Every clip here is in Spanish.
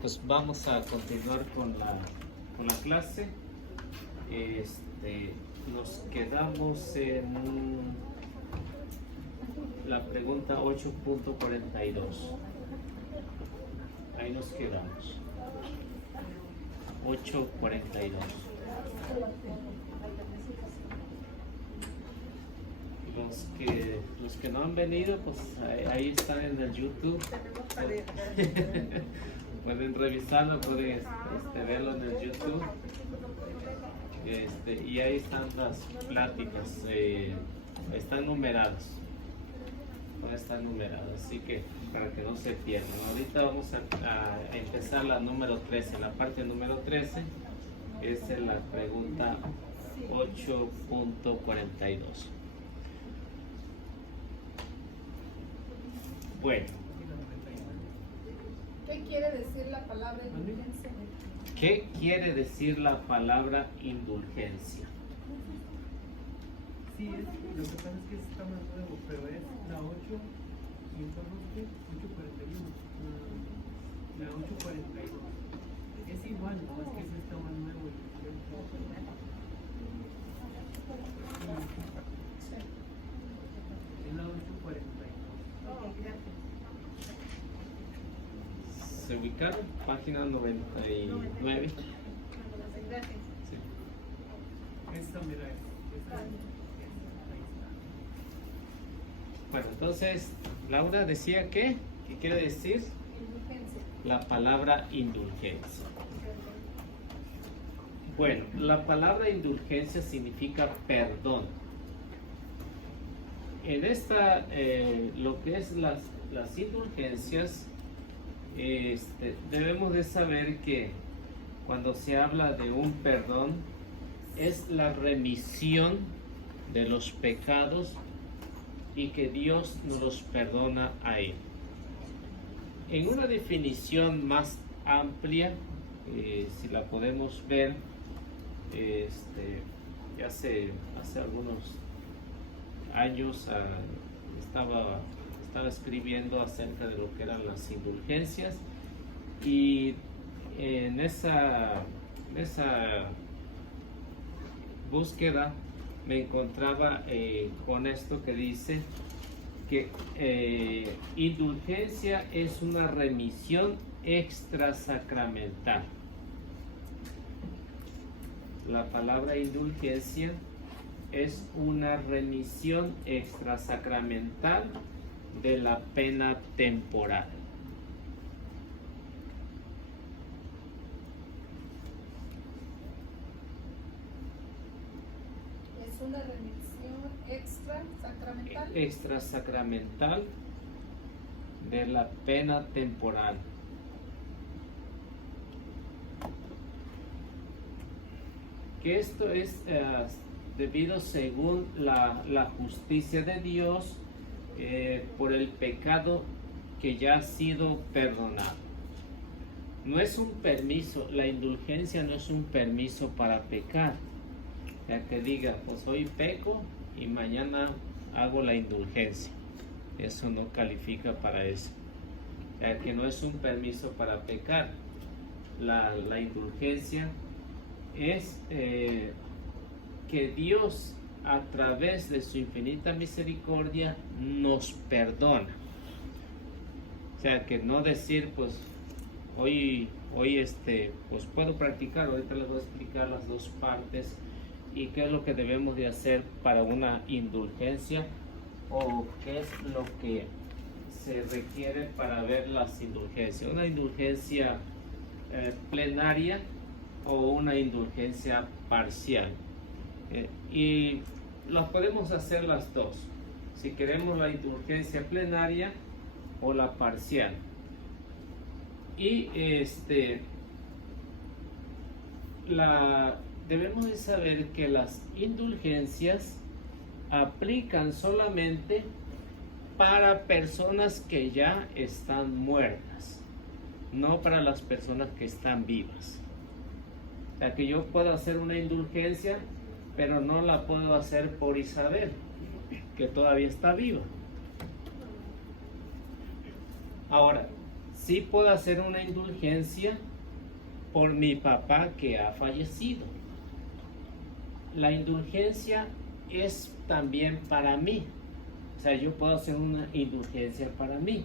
Pues vamos a continuar con la clase. Nos quedamos en la pregunta 8.42. Ahí nos quedamos. 8.42. Los que no han venido, pues ahí están en el YouTube. Pueden revisarlo, pueden verlo en el YouTube. Y ahí están las pláticas. Están numeradas. Están numeradas, así que para que no se pierdan. Ahorita vamos a empezar la número 13. La parte número 13 es la pregunta 8.42. Bueno. ¿Qué quiere decir la palabra indulgencia? ¿Qué quiere decir la palabra indulgencia? Sí, lo que pasa es que está más nuevo, pero es la 8, y entonces 841. La 842. Es igual, no es que ese está más nuevo. Es la 842. ¿Se ubicaron? Página 99. Sí. Esta, mira, Bueno, entonces, Laura decía que, ¿qué quiere decir? Indulgencia. La palabra indulgencia. Bueno, la palabra indulgencia significa perdón. En esta, lo que es las indulgencias, debemos de saber que cuando se habla de un perdón, es la remisión de los pecados y que Dios nos los perdona a Él. En una definición más amplia, si la podemos ver, ya hace algunos años estaba escribiendo acerca de lo que eran las indulgencias, y en esa búsqueda me encontraba con esto que dice que indulgencia es una remisión extrasacramental. La palabra indulgencia es una remisión extrasacramental de la pena temporal. Es una remisión extrasacramental. Extrasacramental de la pena temporal. Que esto es debido según la justicia de Dios por el pecado que ya ha sido perdonado. No es un permiso, la indulgencia no es un permiso para pecar. Ya que diga, pues hoy peco y mañana hago la indulgencia. Eso no califica para eso. Ya que no es un permiso para pecar. La indulgencia es que Dios, a través de su infinita misericordia, nos perdona. O sea, que no decir, pues hoy pues puedo practicar. Ahorita les voy a explicar las dos partes y qué es lo que debemos de hacer para una indulgencia, o qué es lo que se requiere para ver las indulgencias. Una indulgencia plenaria o una indulgencia parcial. Y las podemos hacer las dos, si queremos la indulgencia plenaria o la parcial. Y debemos de saber que las indulgencias aplican solamente para personas que ya están muertas, no para las personas que están vivas. O sea, que yo puedo hacer una indulgencia, pero no la puedo hacer por Isabel, que todavía está viva. Ahora, sí puedo hacer una indulgencia por mi papá que ha fallecido. La indulgencia es también para mí. O sea, yo puedo hacer una indulgencia para mí,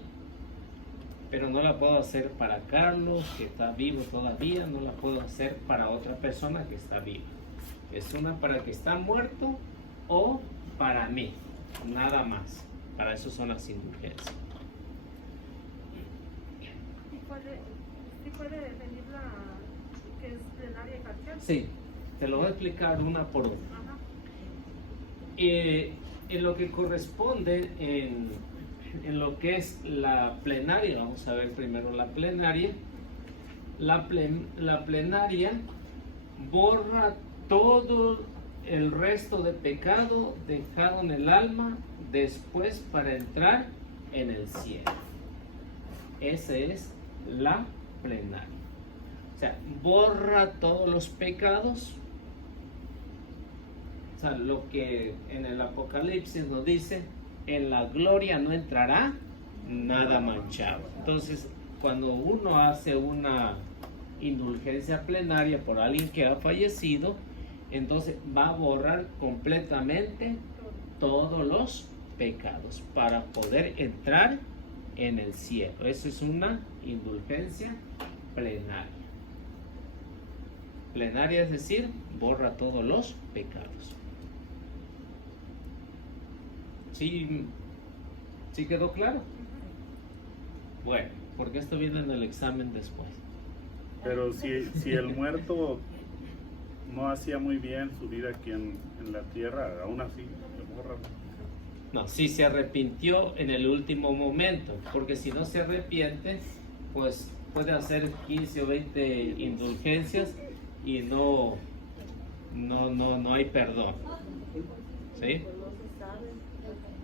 pero no la puedo hacer para Carlos, que está vivo todavía, no la puedo hacer para otra persona que está viva. Es una para que está muerto o para mí, nada más. Para eso son las indulgencias. ¿Sí puede venir la que es plenaria y parcial? Sí, te lo voy a explicar una por una. Ajá. En lo que corresponde en lo que es la plenaria, vamos a ver primero la plenaria. La plenaria borra todo el resto de pecado dejado en el alma después para entrar en el cielo. Esa es la plenaria. O sea, borra todos los pecados. O sea, lo que en el Apocalipsis nos dice, en la gloria no entrará nada manchado. Entonces, cuando uno hace una indulgencia plenaria por alguien que ha fallecido, entonces va a borrar completamente todos los pecados para poder entrar en el cielo. Eso es una indulgencia plenaria. Plenaria es decir, borra todos los pecados. ¿Sí, sí quedó claro? Bueno, porque esto viene en el examen después. Pero si el muerto no hacía muy bien su vida aquí en la tierra, aún así se borra. No, si se arrepintió en el último momento, porque si no se arrepiente, pues puede hacer 15 o 20 indulgencias y no hay perdón. ¿Sí?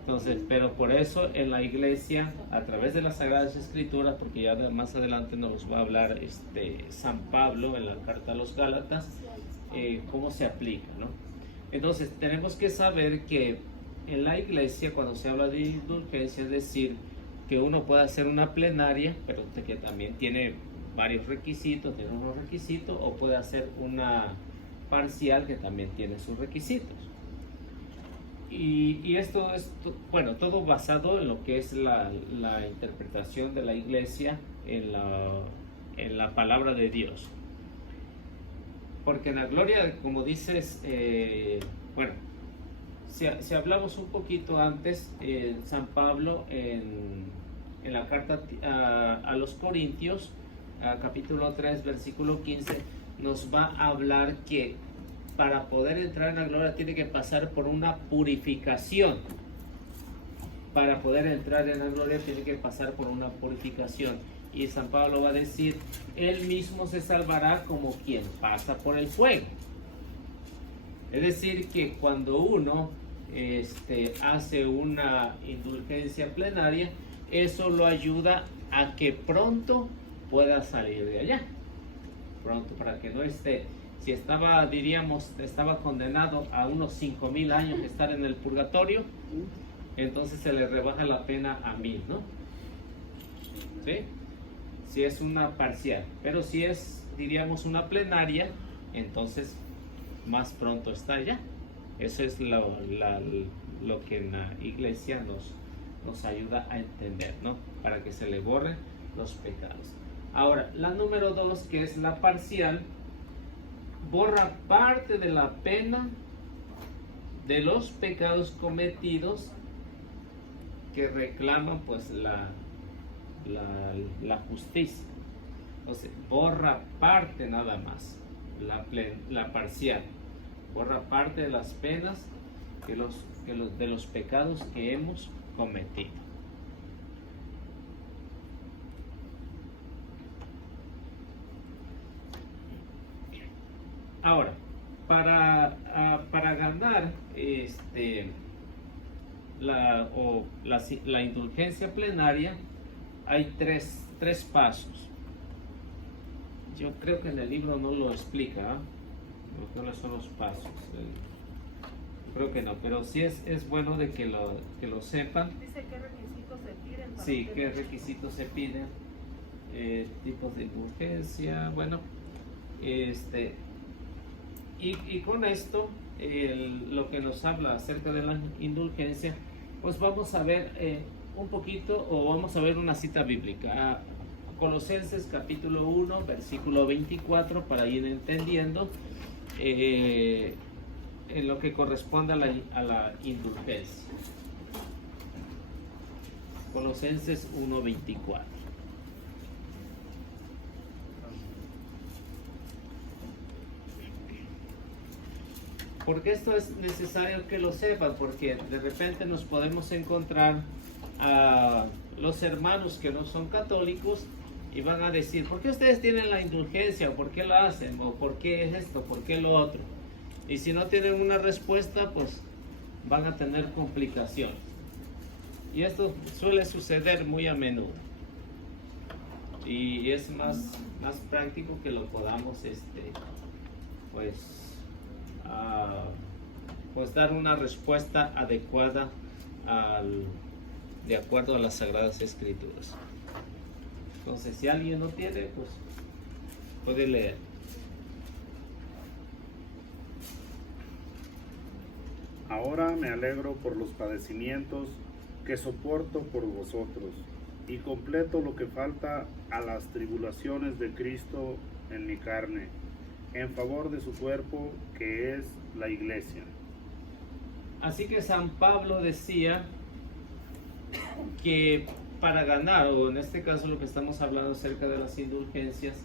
Entonces, pero por eso en la iglesia, a través de las Sagradas Escrituras, porque ya más adelante nos va a hablar San Pablo en la carta a los Gálatas, cómo se aplica, ¿no? Entonces, tenemos que saber que en la iglesia, cuando se habla de indulgencia, es decir, que uno puede hacer una plenaria, pero que también tiene varios requisitos, tiene unos requisitos, o puede hacer una parcial que también tiene sus requisitos. Y esto es, bueno, todo basado en lo que es la interpretación de la iglesia en la palabra de Dios. Porque en la gloria, como dices, bueno, si hablamos un poquito antes, San Pablo en la carta a los Corintios, capítulo 3, versículo 15, nos va a hablar que para poder entrar en la gloria tiene que pasar por una purificación. Para poder entrar en la gloria tiene que pasar por una purificación. Y San Pablo va a decir, él mismo se salvará como quien pasa por el fuego. Es decir, que cuando uno hace una indulgencia plenaria, eso lo ayuda a que pronto pueda salir de allá. Pronto, para que no esté... Si estaba, diríamos, estaba condenado a unos 5,000 años de estar en el purgatorio, entonces se le rebaja la pena a 1,000, ¿no? ¿Sí? Si es una parcial. Pero si es, diríamos, una plenaria, entonces más pronto está allá. Eso es lo que en la iglesia nos ayuda a entender, ¿no? Para que se le borren los pecados. Ahora, la número 2, que es la parcial, borra parte de la pena de los pecados cometidos que reclaman pues la justicia. Entonces, borra parte nada más, la parcial, borra parte de las penas de los pecados que hemos cometido. Ahora, para ganar la indulgencia plenaria hay tres pasos. Yo creo que en el libro no lo explica, ¿cuáles son los pasos? Creo que no, pero sí es bueno de que lo sepan. Dice qué requisitos se piden. Sí, qué requisitos se piden. tipos de indulgencia, bueno, y con esto, lo que nos habla acerca de la indulgencia, pues vamos a ver un poquito, o vamos a ver una cita bíblica. Colosenses capítulo 1, versículo 24, para ir entendiendo en lo que corresponde a la indulgencia. Colosenses 1, 24. Porque esto es necesario que lo sepan, porque de repente nos podemos encontrar a los hermanos que no son católicos y van a decir, ¿por qué ustedes tienen la indulgencia? ¿O por qué lo hacen? ¿O por qué es esto? ¿Por qué lo otro? Y si no tienen una respuesta, pues van a tener complicaciones. Y esto suele suceder muy a menudo. Y es más práctico que lo podamos, pues dar una respuesta adecuada de acuerdo a las Sagradas Escrituras. Entonces, si alguien no tiene, pues puede leer. Ahora me alegro por los padecimientos que soporto por vosotros, y completo lo que falta a las tribulaciones de Cristo en mi carne, en favor de su cuerpo, que es la iglesia. Así que San Pablo decía que para ganar, o en este caso lo que estamos hablando acerca de las indulgencias,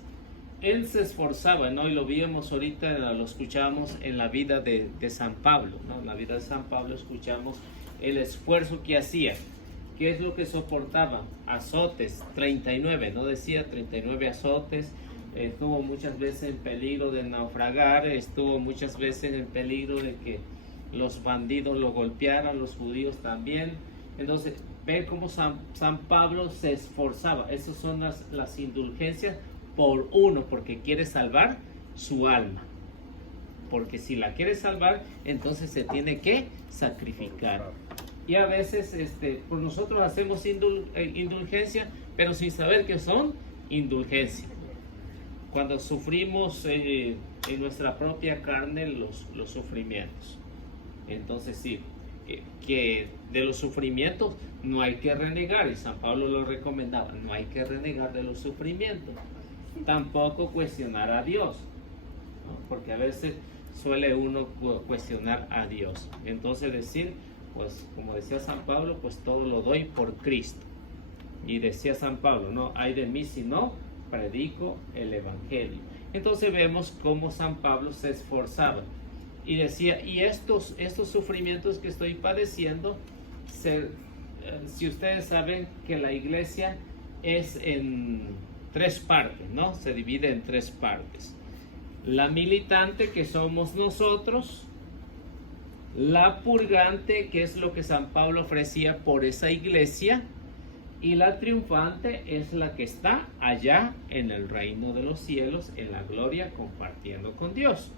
él se esforzaba, ¿no? Y lo vimos ahorita, lo escuchamos en la vida de San Pablo, ¿no? En la vida de San Pablo escuchamos el esfuerzo que hacía. ¿Qué es lo que soportaba? Azotes, 39, ¿no? Decía 39 azotes. Estuvo muchas veces en peligro de naufragar, estuvo muchas veces en peligro de que los bandidos lo golpearan, los judíos también. Entonces, ver cómo San Pablo se esforzaba. Esas son las indulgencias por uno, porque quiere salvar su alma. Porque si la quiere salvar, entonces se tiene que sacrificar. Y a veces pues nosotros hacemos indulgencia, pero sin saber que son indulgencias. Cuando sufrimos en nuestra propia carne los sufrimientos. Entonces sí, que de los sufrimientos no hay que renegar, y San Pablo lo recomendaba, no hay que renegar de los sufrimientos. Tampoco cuestionar a Dios, ¿no? Porque a veces suele uno cuestionar a Dios. Entonces decir, pues como decía San Pablo, pues todo lo doy por Cristo. Y decía San Pablo, no hay de mí si no predico el Evangelio. Entonces vemos cómo San Pablo se esforzaba y decía, y estos sufrimientos que estoy padeciendo, si ustedes saben que la iglesia es en 3 partes, ¿no? Se divide en 3 partes. La militante, que somos nosotros; la purgante, que es lo que San Pablo ofrecía por esa iglesia; y la triunfante es la que está allá en el reino de los cielos, en la gloria, compartiendo con Dios.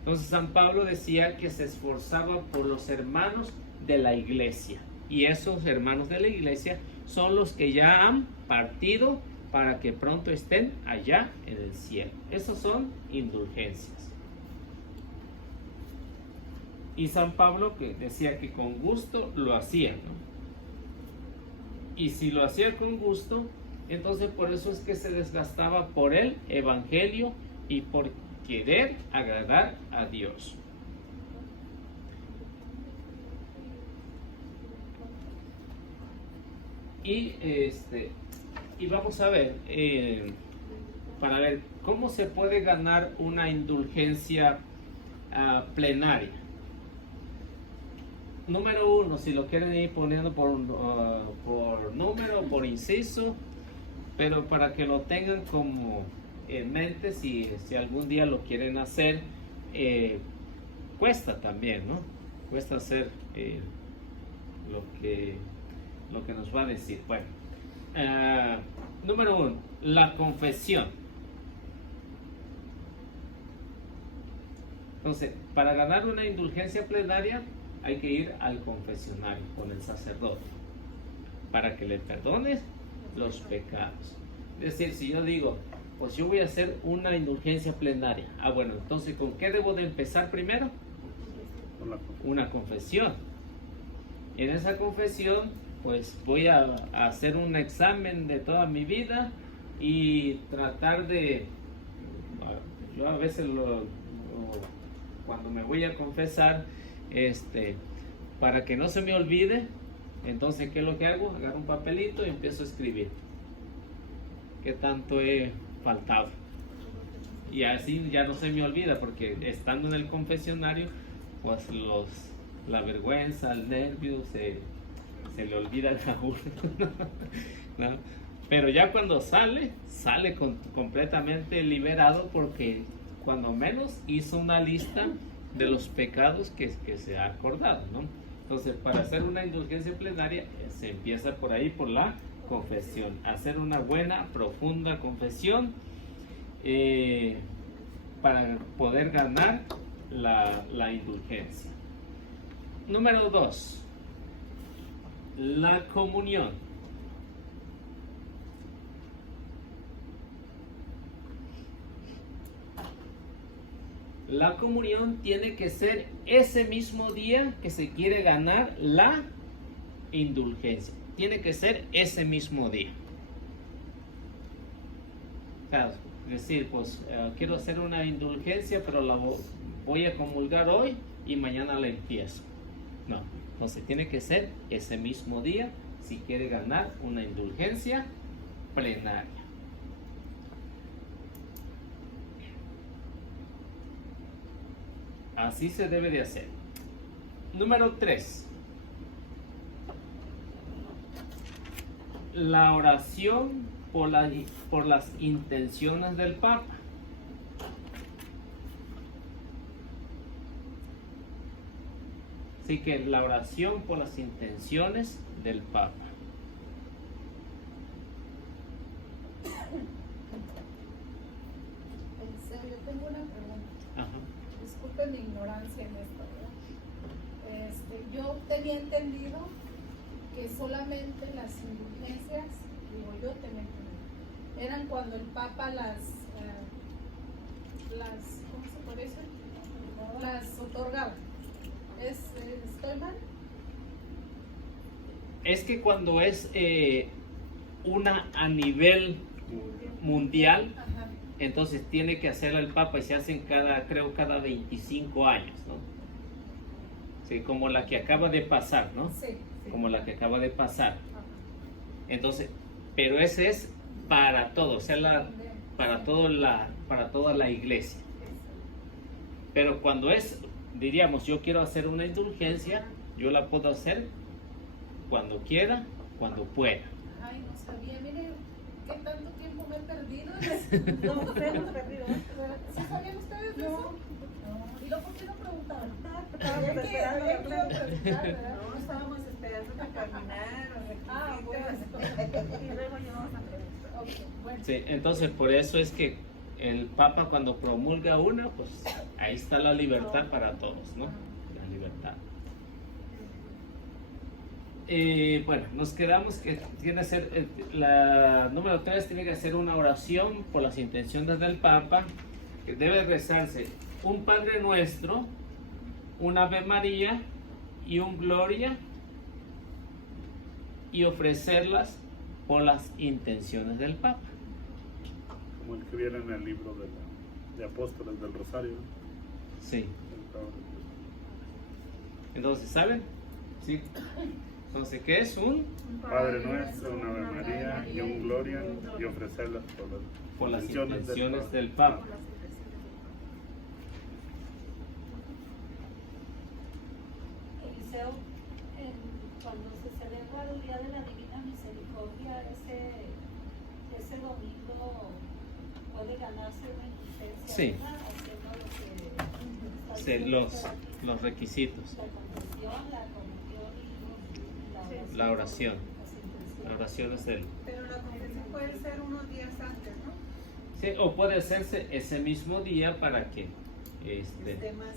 Entonces San Pablo decía que se esforzaba por los hermanos de la iglesia, y esos hermanos de la iglesia son los que ya han partido para que pronto estén allá en el cielo. Esos son indulgencias. Y San Pablo que decía que con gusto lo hacía, ¿no? Y si lo hacía con gusto, entonces por eso es que se desgastaba por el Evangelio y por querer agradar a Dios. Y vamos a ver, para ver cómo se puede ganar una indulgencia plenaria. Número 1, si lo quieren ir poniendo por número, por inciso, pero para que lo tengan como en mente, si algún día lo quieren hacer, cuesta también, ¿no? Cuesta hacer lo que nos va a decir. Bueno, número 1, la confesión. Entonces, para ganar una indulgencia plenaria, hay que ir al confesionario con el sacerdote para que le perdones los pecados. Es decir, si yo digo, pues yo voy a hacer una indulgencia plenaria. Bueno, entonces, ¿con qué debo de empezar primero? Con la- Una confesión. En esa confesión, pues voy a hacer un examen de toda mi vida y tratar de, yo a veces cuando me voy a confesar, para que no se me olvide, entonces, ¿qué es lo que hago? Agarro un papelito y empiezo a escribir qué tanto he faltado. Y así ya no se me olvida, porque estando en el confesionario, pues la vergüenza, el nervio, se le olvida a uno, ¿no? Pero ya cuando sale completamente liberado, porque cuando menos hizo una lista de los pecados que se ha acordado, ¿no? Entonces, para hacer una indulgencia plenaria, se empieza por ahí, por la confesión. Hacer una buena, profunda confesión para poder ganar la indulgencia. Número 2. La comunión. La comunión tiene que ser ese mismo día que se quiere ganar la indulgencia. Tiene que ser ese mismo día. Claro, es decir, pues quiero hacer una indulgencia, pero la voy a comulgar hoy y mañana la empiezo. No, entonces tiene que ser ese mismo día si quiere ganar una indulgencia plenaria. Así se debe de hacer. Número 3. La oración por las intenciones del Papa. Así que la oración por las intenciones del Papa. Yo tengo una pregunta. Ajá. Disculpen mi ignorancia en esto, ¿verdad? Yo tenía entendido que solamente las indulgencias, yo tenía entendido, eran cuando el Papa ¿cómo se puede decir? Las otorgaba. ¿Estoy mal? Es que cuando es una a nivel mundial, Ajá. entonces tiene que hacerla el Papa y se hacen cada 25 años, ¿no? Sí, como la que acaba de pasar, ¿no? Sí. Como la que acaba de pasar. Ajá. Entonces, pero ese es para todos, o sea, para toda la iglesia. Pero cuando diríamos, yo quiero hacer una indulgencia, yo la puedo hacer cuando quiera, cuando pueda. Ay, no sabía, mire, ¿qué tanto tiempo me he perdido? No, se hemos perdido. ¿Sí sabían ustedes de eso? ¿Y luego por qué no preguntaron? Estábamos Había que esperando. preguntar, ¿verdad? No, estábamos esperando para caminar, Bueno. Y luego llevamos a preguntar. Ok, bueno. Sí, entonces por eso es que el Papa cuando promulga una, pues ahí está la libertad para todos, ¿no? La libertad. Bueno, nos quedamos que tiene que ser, la número 3 tiene que ser una oración por las intenciones del Papa, que debe rezarse un Padre Nuestro, un Ave María y un Gloria, y ofrecerlas por las intenciones del Papa. Como el que viene en el libro de Apóstoles del Rosario. Sí. El Padre Nuestro. Entonces, ¿saben? Sí. Entonces, ¿qué es un? Padre Nuestro, una Ave María y un Gloria, y ofrecerlas Por las intenciones intenciones del del Papa. Eliseo, cuando se celebra el Día de la Divina Misericordia, ese domingo puede ganarse una indulgencia, Sí. ¿verdad? Haciendo lo que está Sí, diciendo los requisitos. la confesión, la comunión y La oración. las intenciones. La oración es el. Pero la confesión puede ser unos días antes, ¿no? Sí, o puede hacerse ese mismo día para que Esté más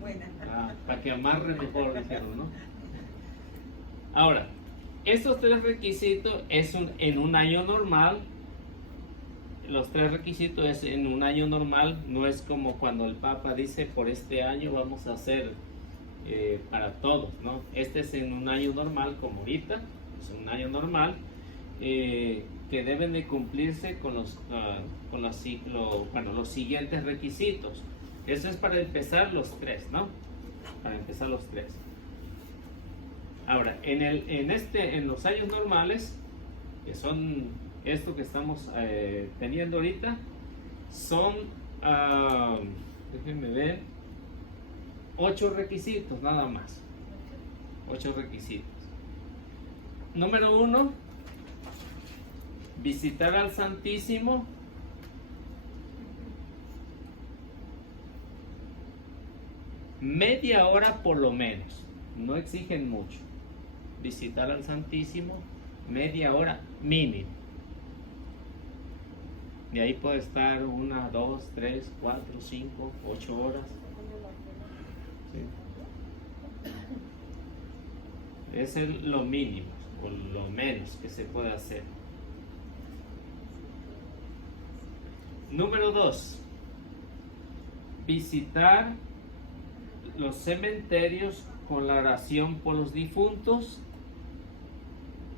buena. para que amarre mejor, dijeron, ¿no? Ahora, estos 3 requisitos es en un año normal, los tres requisitos es en un año normal, no es como cuando el Papa dice por este año vamos a hacer para todos, ¿no? Este es en un año normal, como ahorita, es un año normal, que deben de cumplirse con los siguientes requisitos. Eso es para empezar los tres, ¿no? Para empezar los tres. Ahora, en los años normales, que son esto que estamos teniendo ahorita, son, déjenme ver, 8 requisitos nada más. 8 requisitos. Número 1, visitar al Santísimo media hora por lo menos. No exigen mucho. Visitar al Santísimo media hora mínimo. De ahí puede estar 1, 2, 3, 4, 5, 8 horas. Sí. Es lo mínimo o lo menos que se puede hacer. Número 2, visitar los cementerios con la oración por los difuntos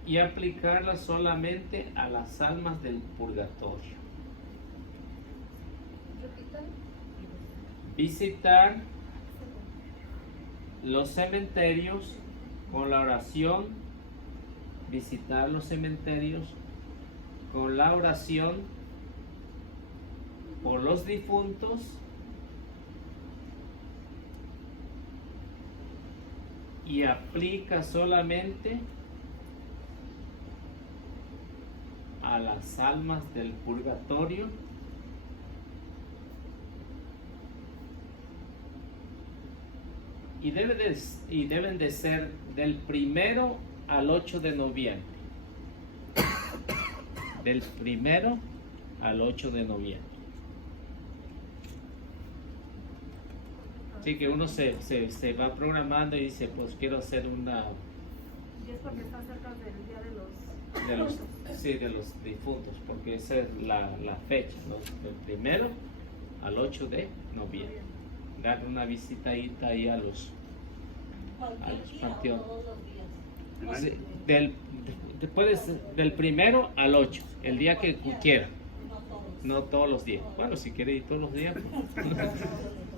y aplicarla solamente a las almas del purgatorio. Visitar los cementerios con la oración, visitar los cementerios con la oración por los difuntos y aplica solamente a las almas del purgatorio y deben de ser del 1 al 8 de noviembre. Del 1 al 8 de noviembre. Así que uno se va programando y dice, pues quiero hacer una... Y es porque está cerca del día de los difuntos, porque esa es la fecha, ¿no? Del 1 al 8 de noviembre. Dar una visitadita ahí a los panteones. Todos los días. Sí, del 1 al 8, el día que quiera. No todos. No todos los días. Bueno, si quiere ir todos los días.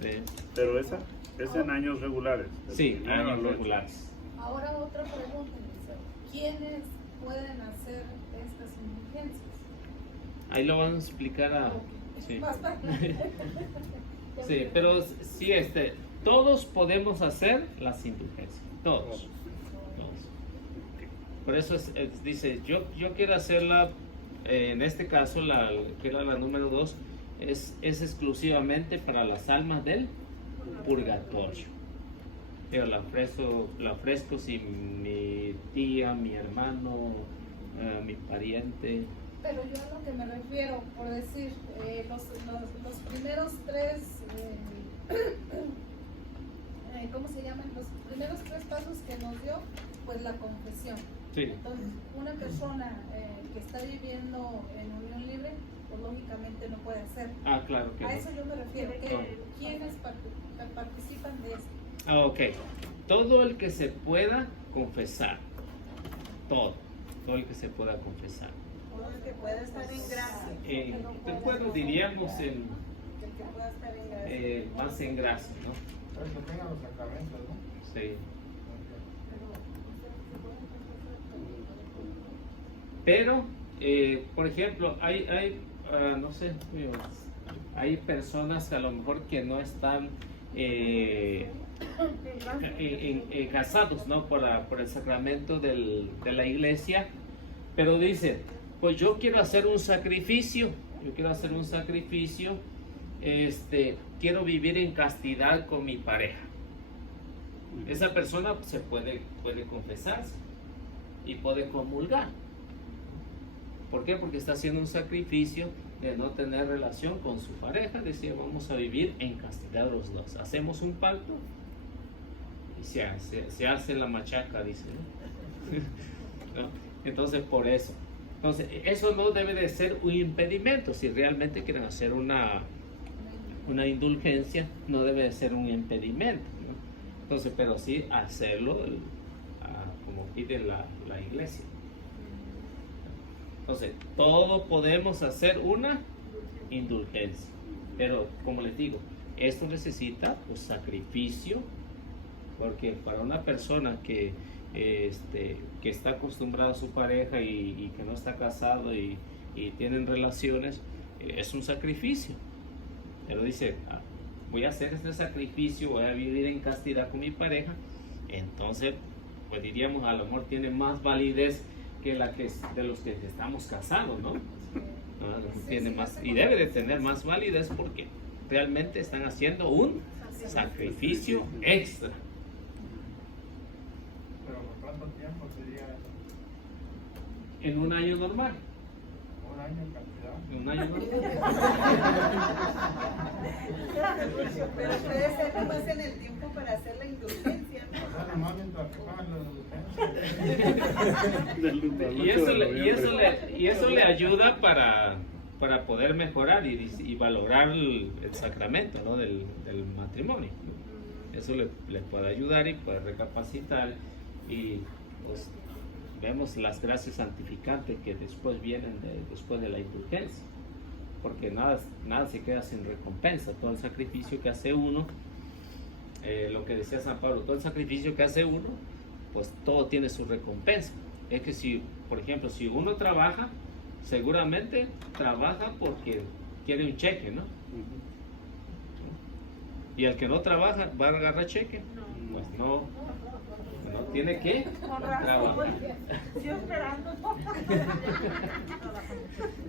Sí, Pero esa es en años regulares. del sí, primero al años ocho. regulares. Ahora otra pregunta, Eliseo. ¿Quiénes pueden hacer estas indulgencias? Ahí lo van a explicar sí. Más tarde. Sí, pero sí, todos podemos hacer las indulgencias, todos. Por eso dice, yo quiero hacerla, en este caso, que era la número 2, es exclusivamente para las almas del purgatorio. Yo la ofrezco si mi tía, mi hermano, mi pariente. Pero yo a lo que me refiero, por decir, los primeros 3, ¿cómo se llaman? Los primeros 3 pasos que nos dio, pues la confesión. Sí. Entonces, una persona que está viviendo en unión libre, pues lógicamente no puede hacer. Ah, claro que A no. eso yo me refiero. ¿Quiénes participan de esto? Ah, ok. Todo el que se pueda confesar. Todo el que se pueda confesar. Todo el que pueda estar en gracia. Bueno, diríamos El que pueda estar en gracia. más en gracia, ¿no? Pero que tengan los sacramentos, ¿no? Sí. Pero, por ejemplo, no sé, hay personas a lo mejor que no están casados, ¿no? por el sacramento de la iglesia, pero dicen, pues yo quiero hacer un sacrificio, quiero vivir en castidad con mi pareja. Esa persona se puede confesarse y puede comulgar. ¿Por qué? Porque está haciendo un sacrificio de no tener relación con su pareja. Decía, vamos a vivir en castidad los dos. Hacemos un pacto y se hace la machaca, dice, ¿no? ¿No? Entonces, por eso. Entonces, eso no debe de ser un impedimento. Si realmente quieren hacer una indulgencia, no debe de ser un impedimento, ¿no? Entonces, pero sí hacerlo como pide la iglesia. Entonces, todos podemos hacer una indulgencia, pero como les digo, esto necesita un sacrificio, porque para una persona que está acostumbrada a su pareja y que no está casado y tienen relaciones, es un sacrificio. Pero dice, voy a hacer este sacrificio, voy a vivir en castidad con mi pareja, entonces, pues diríamos, a lo mejor tiene más validez que de los que estamos casados, ¿no? Tiene más, y debe de tener más validez porque realmente están haciendo un sacrificio extra. Pero ¿por cuánto tiempo sería eso? En un año normal. ¿Un año en cantidad? En un año normal. Pero puede ser nomás en el tiempo para hacer la indulgencia, ¿no? O sea, nomás mientras que pagan la indulgencia. Y eso le ayuda para poder mejorar y valorar el sacramento, ¿no? del matrimonio, ¿no? Eso le puede ayudar y puede recapacitar, y pues, vemos las gracias santificantes que después vienen después de la indulgencia, porque nada se queda sin recompensa. Todo el sacrificio que hace uno, lo que decía San Pablo, todo el sacrificio que hace uno, pues todo tiene su recompensa. Es que si, por ejemplo, si uno trabaja, seguramente trabaja porque quiere un cheque, ¿no? Y el que no trabaja, ¿va a agarrar cheque? Pues no tiene que trabajar. Sí, esperando.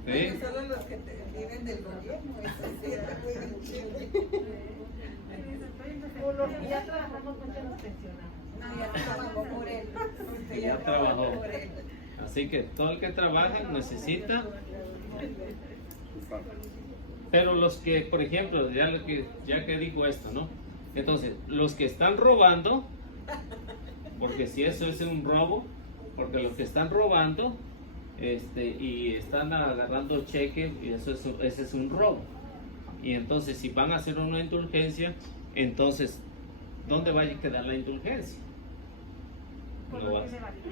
¿Sí? Solo los que viven del gobierno, eso sí, O los que ya trabajamos mucho nos pensionamos. no, ya trabajó por él. Usted Ya trabajó. por él. Así que todo el que trabaja necesita. Pero los que, por ejemplo, ya que digo esto, ¿no? Entonces, los que están robando, porque si eso es un robo, porque los que están robando y están agarrando cheque, y ese es un robo. Y entonces, si van a hacer una indulgencia, entonces, ¿dónde va a quedar la indulgencia?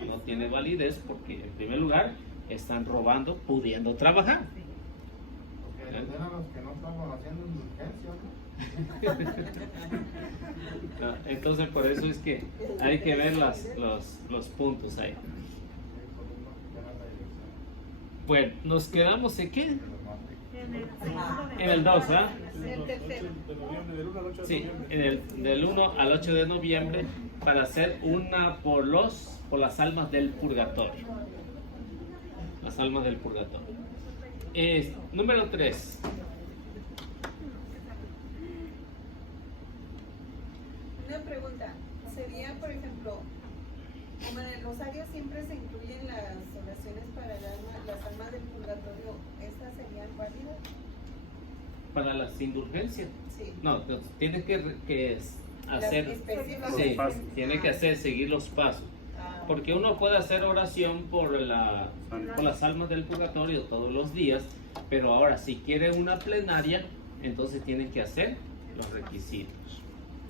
No tiene validez, porque en primer lugar están robando pudiendo trabajar. Porque eran los que no estaban haciendo indulgencia, ¿no? Entonces por eso es que hay que ver los puntos ahí. Bueno, nos quedamos en qué? En el 2, ¿ah? El tercero. Sí, del 1 al 8 de noviembre, para hacer una por las almas del purgatorio. Las almas del purgatorio. Número 3. Una pregunta, sería, por ejemplo, como en el rosario siempre se incluyen las oraciones para las almas del purgatorio, ¿esas serían válidas? Para las indulgencias. Sí. No, tienes que hacer. Las específicas. Sí, pasos. tiene que seguir los pasos. Ah, Porque uno puede hacer oración por las almas del purgatorio todos los días, pero ahora si quiere una plenaria, entonces tienen que hacer los requisitos.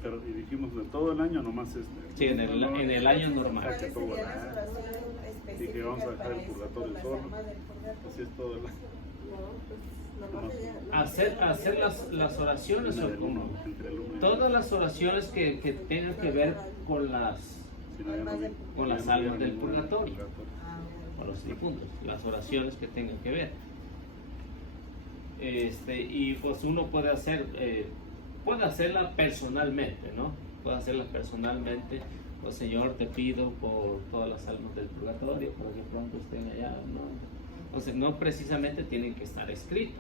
Pero y dijimos de todo el año nomás Sí, en el año normal. ¿cuáles que todo serían el las año. oraciones Dije, vamos a específicas dejar para el eso, purgatorio por las solo. almas del purgatorio? Así es todo el año. Hacer las oraciones, Entre o el uno, entre el uno y todas las oraciones que tengan que ver con las Si no, ya no vi. con las Ya no almas vi del ninguna purgatorio. Ah, con los difuntos, las oraciones que tengan que ver. Y pues uno puede hacerla personalmente, ¿no? Puede hacerla personalmente. Pues Señor, te pido por todas las almas del purgatorio, para que pronto estén allá, ¿no? Entonces no precisamente tienen que estar escritas.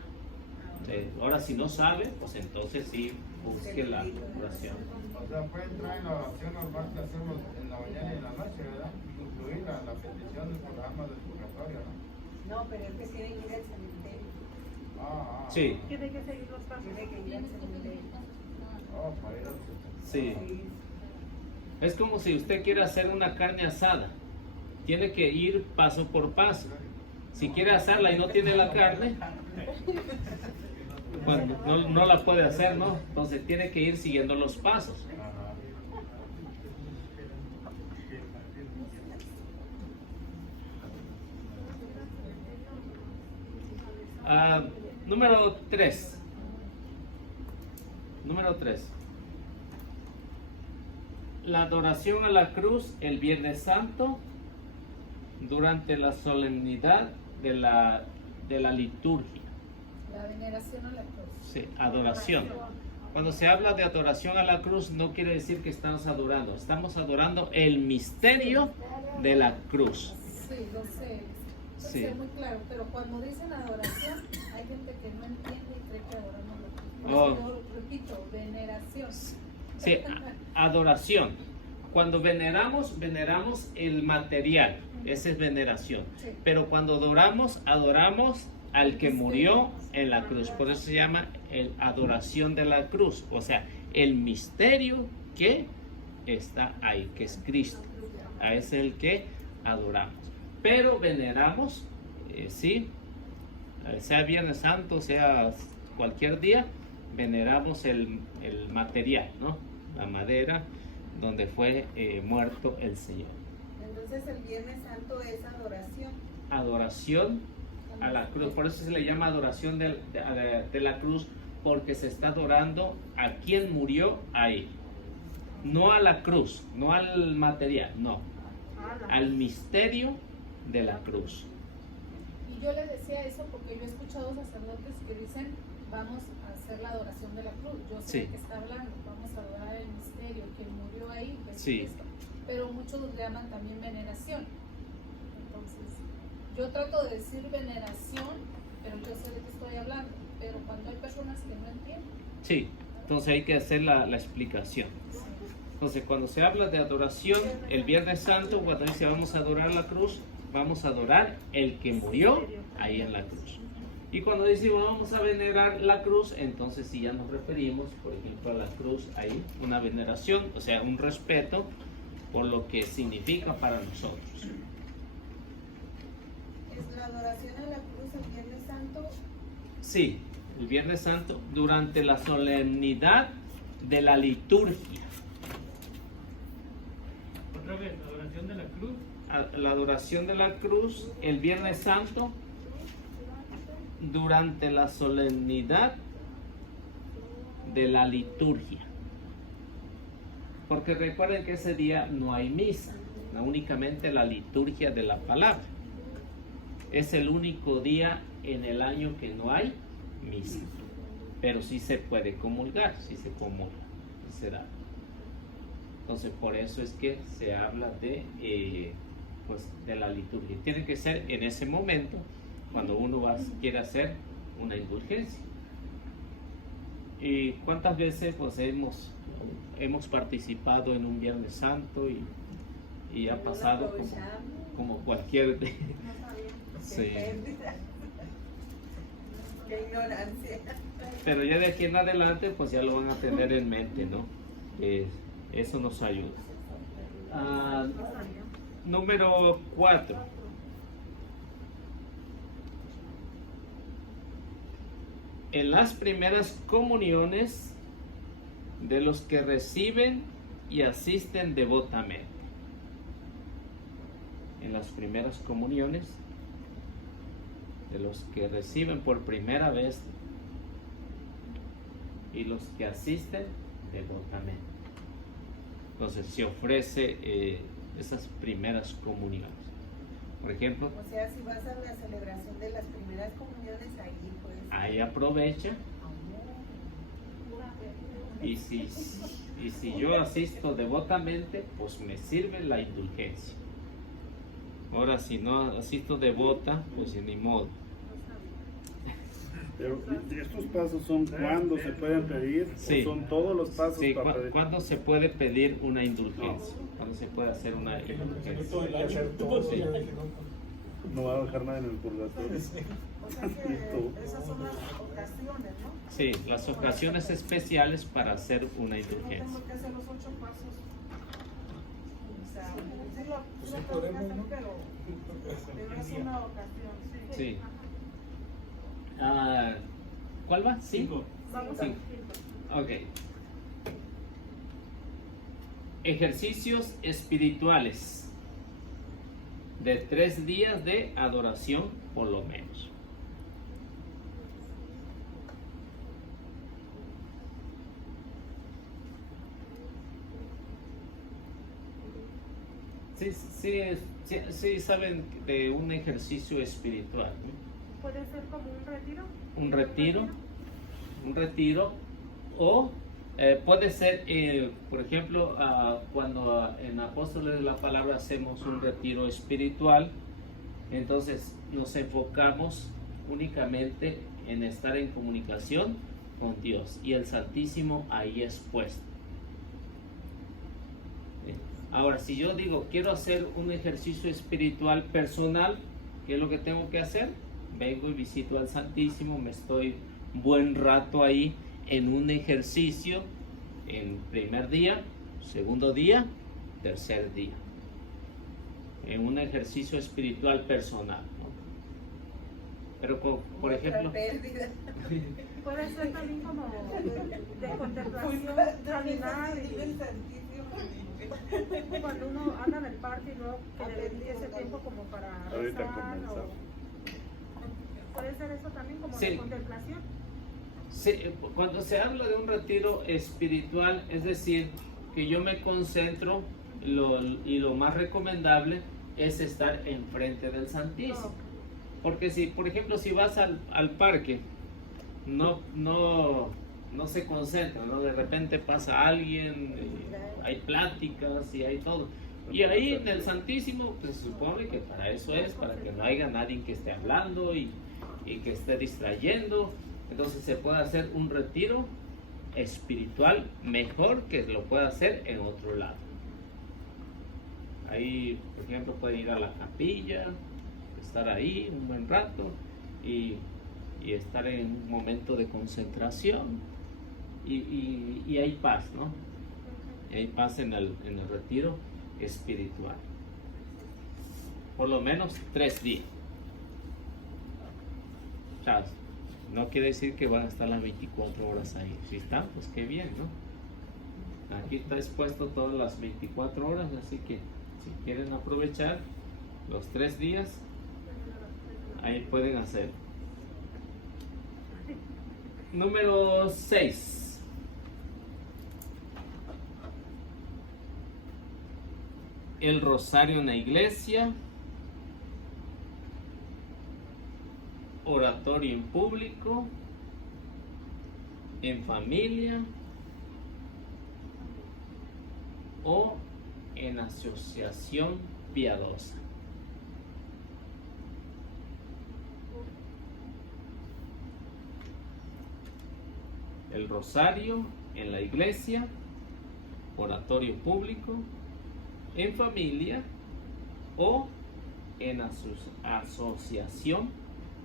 Ahora si no sabe, pues entonces sí busque la oración. O sea, puede entrar en la oración normal que hacemos en la mañana y en la noche, ¿verdad? Incluir la petición por las almas del purgatorio, ¿no? no, pero es que tienen que ir al cementerio. Sí, Tiene que seguir los pasos. Tiene que ir al cementerio. Para ir al sí. Es como si usted quiere hacer una carne asada. Tiene que ir paso por paso. Si quiere hacerla y no tiene la carne, pues no la puede hacer, ¿no? Entonces tiene que ir siguiendo los pasos. Número 3. Número 3. La adoración a la cruz el Viernes Santo durante la solemnidad de la liturgia. La veneración a la cruz. Sí, adoración. Cuando se habla de adoración a la cruz no quiere decir que estamos adorando el misterio de la cruz. Sí, lo sé. Sí. Sé muy claro, pero cuando dicen adoración, hay gente que no entiende y cree que adoramos la cruz. Por Oh. eso yo repito, veneración. Sí, adoración. Cuando veneramos el material. Esa es veneración. Sí. Pero cuando adoramos al que murió en la cruz. Por eso se llama adoración de la cruz. O sea, el misterio que está ahí, que es Cristo. A ese es el que adoramos. Pero veneramos, sí, sea Viernes Santo, sea cualquier día, veneramos el material, ¿no? La madera donde fue muerto el Señor. Entonces el Viernes Santo es adoración. Adoración a la cruz, por eso se le llama adoración de la cruz, porque se está adorando a quien murió ahí. No a la cruz, no al material, no, al misterio de la cruz. Y yo le decía eso porque yo he escuchado sacerdotes que dicen, vamos a hacer la adoración de la cruz. Yo sé Sí. de qué está hablando, vamos a adorar el misterio, quien murió ahí, Sí. Jesucristo. Pero muchos le llaman también veneración. Entonces, yo trato de decir veneración, pero yo sé de qué estoy hablando. Pero cuando hay personas que no entienden, Sí, entonces hay que hacer la explicación. Entonces, cuando se habla de adoración, el Viernes Santo, cuando dice vamos a adorar la cruz, vamos a adorar el que murió ahí en la cruz. Y cuando decimos vamos a venerar la cruz, entonces sí ya nos referimos, por ejemplo, a la cruz ahí, una veneración, o sea, un respeto por lo que significa para nosotros. ¿Es la adoración a la cruz el Viernes Santo? Sí, el Viernes Santo durante la solemnidad de la liturgia. Otra vez, adoración de la cruz. La adoración de la cruz el Viernes Santo durante la solemnidad de la liturgia. Porque recuerden que ese día no hay misa, no únicamente la liturgia de la palabra. Es el único día en el año que no hay misa. Pero sí se puede comulgar, sí se comulga, sí se da. Entonces por eso es que se habla de la liturgia. Tiene que ser en ese momento cuando uno quiere hacer una indulgencia. ¿Y cuántas veces pues hemos participado en un Viernes Santo y ha pasado como cualquier día? Sí. Qué ignorancia. Pero ya de aquí en adelante pues ya lo van a tener en mente, ¿no? Eso nos ayuda. Número 4. En las primeras comuniones de los que reciben y asisten devotamente. En las primeras comuniones de los que reciben por primera vez y los que asisten devotamente. Entonces se ofrece esas primeras comuniones. Por ejemplo, O sea, si vas a la celebración de las primeras comuniones, ahí pues. ahí aprovecha. Y si yo asisto devotamente, pues me sirve la indulgencia. Ahora, si no asisto devota, pues ni modo. Pero estos pasos son cuando se pueden pedir, Sí. o son todos los pasos Sí, para pedir. ¿cuándo se puede pedir una indulgencia? ¿Cuándo se puede hacer una indulgencia? Sí. No va a dejar nada en el purgatorio. O sea que esas son las ocasiones, ¿no? Sí, las ocasiones especiales para hacer una No indulgencia. tengo que hacer los 8 pasos. O sea, Sí lo Pues sí tengo que podemos, hacer, ¿no? pero es una ocasión. Sí. ¿Cuál va? ¿Cinco? Vamos Sí. al quinto. Ok. Ejercicios espirituales de 3 días de adoración, por lo menos. Sí saben de un ejercicio espiritual, ¿no? Puede ser como un retiro. Un retiro, o puede ser, por ejemplo, cuando en Apóstoles de la Palabra hacemos un retiro espiritual, entonces nos enfocamos únicamente en estar en comunicación con Dios y el Santísimo ahí expuesto. Ahora, si yo digo, quiero hacer un ejercicio espiritual personal, ¿qué es lo que tengo que hacer? Vengo y visito al Santísimo, me estoy un buen rato ahí en un ejercicio, en primer día, segundo día, tercer día. En un ejercicio espiritual personal, ¿no? Pero, por ejemplo... Puede ser también como de contemplación, caminar y cuando uno anda en el parque y luego que le dedique ese tiempo como para Ahorita rezar comenzamos. puede ser eso también como Sí. de contemplación. Sí, cuando se habla de un retiro espiritual, es decir, que yo me concentro y lo más recomendable es estar enfrente del Santísimo. Porque si, por ejemplo, si vas al parque, no se concentra, ¿no? De repente pasa alguien, hay pláticas y hay todo. Y ahí en el Santísimo, pues se supone que para eso es, para que no haya nadie que esté hablando y que esté distrayendo. Entonces se puede hacer un retiro espiritual mejor que lo puede hacer en otro lado. Ahí, por ejemplo, puede ir a la capilla, estar ahí un buen rato y estar en un momento de concentración y hay paz, ¿no? Y hay paz en el retiro espiritual. Por lo menos 3 días. O sea, no quiere decir que van a estar las 24 horas ahí. Si están, pues qué bien, ¿no? Aquí está expuesto todas las 24 horas, así que si quieren aprovechar los 3 días, ahí pueden hacer. Número 6. El rosario en la iglesia, oratorio en público, en familia o en asociación piadosa. El rosario en la iglesia, oratorio público, en familia o en asociación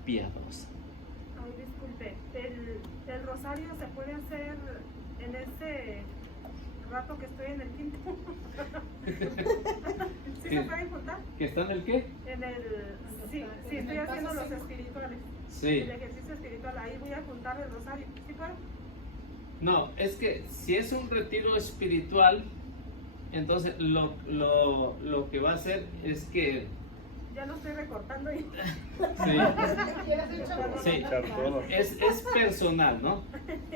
piadosa. Ay, disculpe, el rosario se puede hacer en ese rato que estoy en el quinto. ¿Sí se puede juntar? ¿Que está en el qué? Sí, estoy haciendo los espirituales. Sí. El ejercicio espiritual, ahí voy a juntar el rosario. ¿Sí puedo? No, es que si es un retiro espiritual, entonces lo que va a hacer es que... Ya lo estoy recortando y... Sí, es personal, ¿no?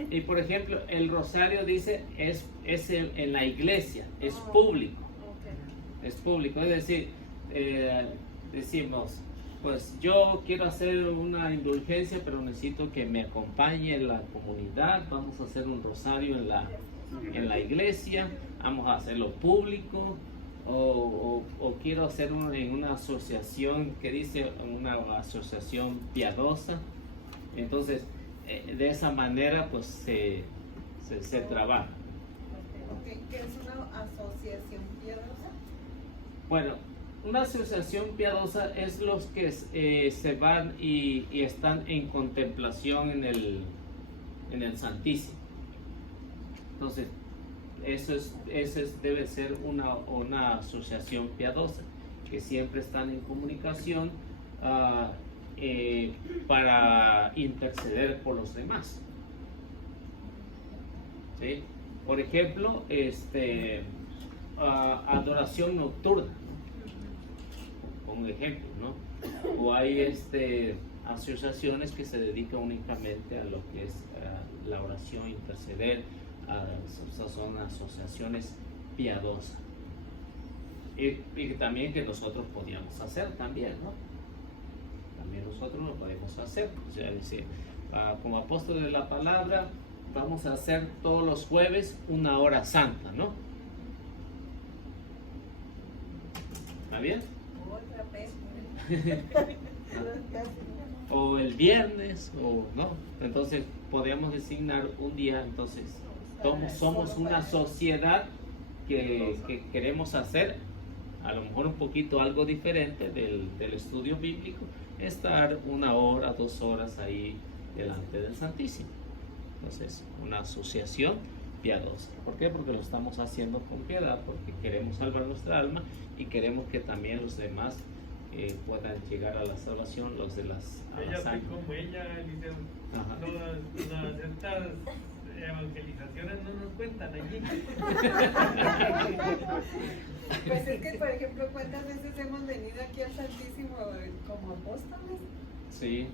Y por ejemplo, el rosario dice es en la iglesia, es público. Es público, es decir, decimos, pues yo quiero hacer una indulgencia, pero necesito que me acompañe la comunidad, vamos a hacer un rosario en la iglesia, vamos a hacerlo público, o quiero hacer en una asociación que dice una asociación piadosa. Entonces, de esa manera, pues se trabaja. ¿Qué es una asociación piadosa? Bueno, una asociación piadosa es los que se van y están en contemplación en el Santísimo. Entonces, debe ser una asociación piadosa, que siempre están en comunicación para interceder por los demás. ¿Sí? Por ejemplo, adoración nocturna, ¿no? Como ejemplo, ¿no? O hay asociaciones que se dedican únicamente a lo que es la oración, interceder. Son asociaciones piadosas y también que nosotros podíamos hacer también, ¿no? También nosotros lo podemos hacer. O sea, dice, como apóstol de la palabra, vamos a hacer todos los jueves una hora santa, ¿no? ¿Está bien? Otra vez. O el viernes, o no. Entonces podemos designar un día. Entonces somos una sociedad que queremos hacer a lo mejor un poquito algo diferente del estudio bíblico, estar 1 hora, 2 horas ahí delante del Santísimo. Entonces, una asociación piadosa. ¿Por qué? Porque lo estamos haciendo con piedad, porque queremos salvar nuestra alma y queremos que también los demás puedan llegar a la salvación, los de las Ella almas. fue como ella, Eliseo. Estas evangelizaciones no nos cuentan allí. Pues es que, por ejemplo, ¿cuántas veces hemos venido aquí al Santísimo como apóstoles? Sí.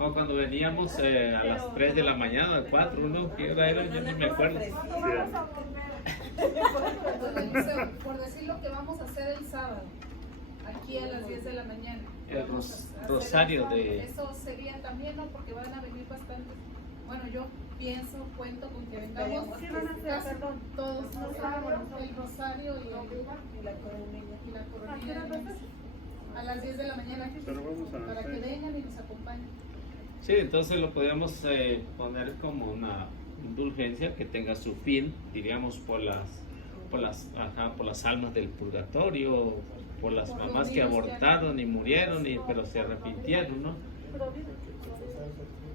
O cuando veníamos a las 3 de la mañana, 4, ¿no? ¿Qué hora era? Yo no me acuerdo. ¿Cuándo vamos a volver? Entonces, por decir lo que vamos a hacer el sábado, aquí a las 10 de la mañana. El Vamos a hacer rosario el sábado. de... Eso sería también, ¿no? Porque van a venir bastantes. Bueno, yo cuento con que vengamos ¿Qué van a hacer? casi Perdón. todos No sabemos. el rosario y Y la coronilla. la ¿A qué coronilla. hora pasa? A las 10 de la mañana. Pero vamos a Para que hacer. vengan y nos acompañen. Sí, entonces lo podríamos poner como una indulgencia que tenga su fin, diríamos, por las almas del purgatorio, por las Por los mamás que niños que abortaron y murieron, pero se arrepintieron, ¿no?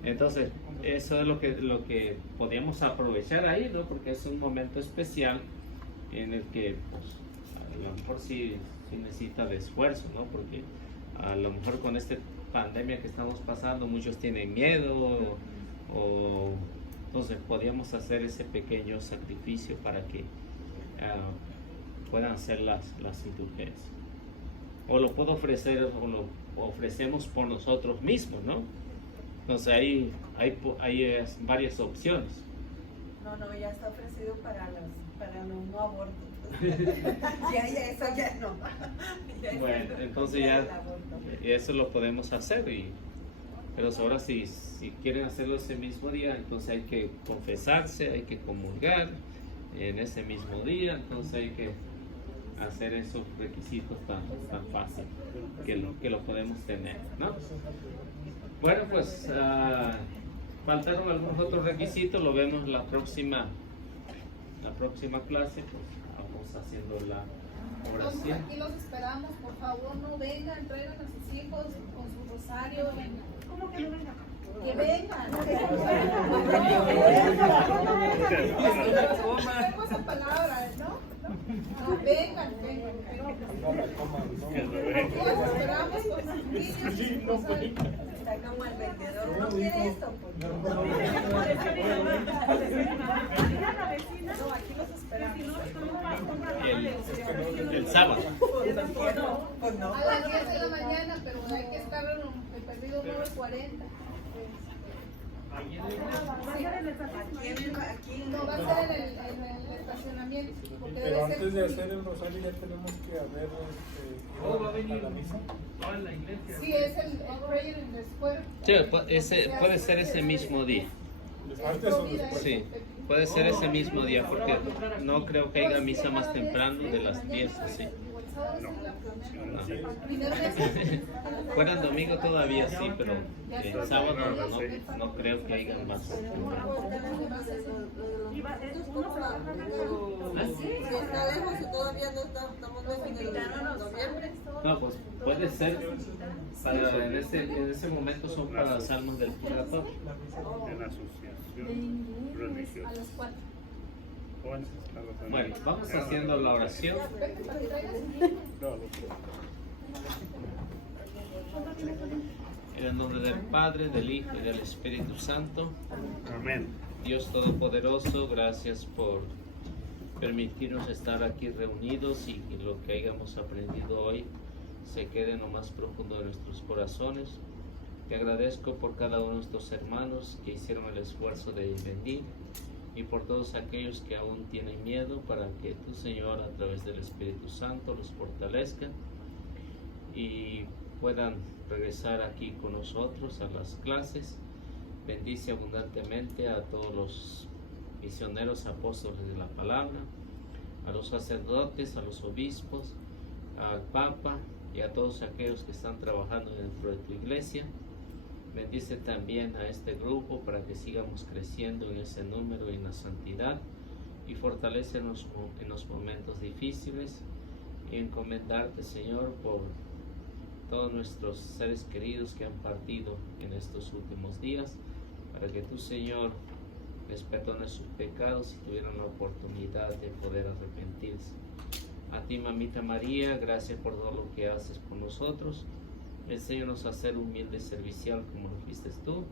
Entonces, eso es lo que podíamos aprovechar ahí, ¿no? Porque es un momento especial en el que, pues, a lo mejor sí necesita de esfuerzo, ¿no? Porque a lo mejor con esta pandemia que estamos pasando, muchos tienen miedo, o entonces podíamos hacer ese pequeño sacrificio para que puedan hacer las indulgencias. O lo puedo ofrecer, o lo ofrecemos por nosotros mismos, ¿no? Entonces hay varias opciones. No, ya está ofrecido para los no abortos. ya, eso ya no. Ya Bueno, eso no. entonces Ya ya el aborto. eso lo podemos hacer, pero ahora si quieren hacerlo ese mismo día, entonces hay que confesarse, hay que comulgar en ese mismo día, entonces hay que hacer esos requisitos tan fácil que lo podemos tener, ¿no? Bueno, pues faltaron algunos otros requisitos, lo vemos la próxima clase, pues vamos haciendo la Entonces, oración. aquí los esperamos, por favor, no vengan, traigan a sus hijos con su rosario. ¿Cómo que no venga? Que vengan. Tenemos esa palabra, ¿no? No, vengan. Aquí los esperamos con sus niños y su rosario. Está como el vendedor. ¿No quiere esto? Pues no. No, aquí los esperamos. El sábado. Pues no. A las 10 de la mañana, pero hay que estar perdido 9:40. Aquí No, va a ser en el estacionamiento. Porque Pero debe antes ser. de hacer el rosario ya tenemos que haber Va a ido venir a la misa. toda la iglesia. Sí, es el prayer in the square. Sí, puede ser ese mismo día. ¿Antes o después? Sí, puede ser ese mismo día, porque no creo que haya misa más temprano de las 10, así. Fuera domingo todavía sí, pero el sábado no creo que haya más. sabemos si todavía no estamos en noviembre. No, pues puede ser, en ese momento son para las almas del purgatorio. En la asociación A religiosa. las 4. Bueno, vamos haciendo la oración. En el nombre del Padre, del Hijo y del Espíritu Santo. Amén. Dios Todopoderoso, gracias por permitirnos estar aquí reunidos y que lo que hayamos aprendido hoy se quede en lo más profundo de nuestros corazones. Te agradezco por cada uno de nuestros hermanos que hicieron el esfuerzo de venir y por todos aquellos que aún tienen miedo, para que tu Señor, a través del Espíritu Santo, los fortalezca y puedan regresar aquí con nosotros a las clases. Bendice abundantemente a todos los misioneros, apóstoles de la palabra, a los sacerdotes, a los obispos, al Papa y a todos aquellos que están trabajando dentro de tu iglesia. Bendice también a este grupo para que sigamos creciendo en ese número y en la santidad, y fortalécenos en los momentos difíciles, y encomendarte, Señor, por todos nuestros seres queridos que han partido en estos últimos días, para que tú, Señor, les perdones sus pecados si tuvieron la oportunidad de poder arrepentirse. A ti, Mamita María, gracias por todo lo que haces por nosotros. Enséñanos a ser humilde y servicial como lo fuiste tú,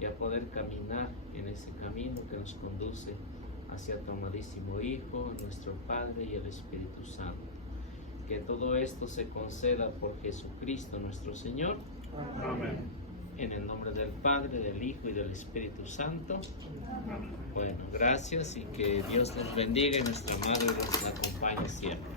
y a poder caminar en ese camino que nos conduce hacia tu amadísimo Hijo, nuestro Padre y el Espíritu Santo. Que todo esto se conceda por Jesucristo nuestro Señor. Amén. En el nombre del Padre, del Hijo y del Espíritu Santo. Bueno, gracias, y que Dios nos bendiga y nuestra Madre nos acompañe siempre.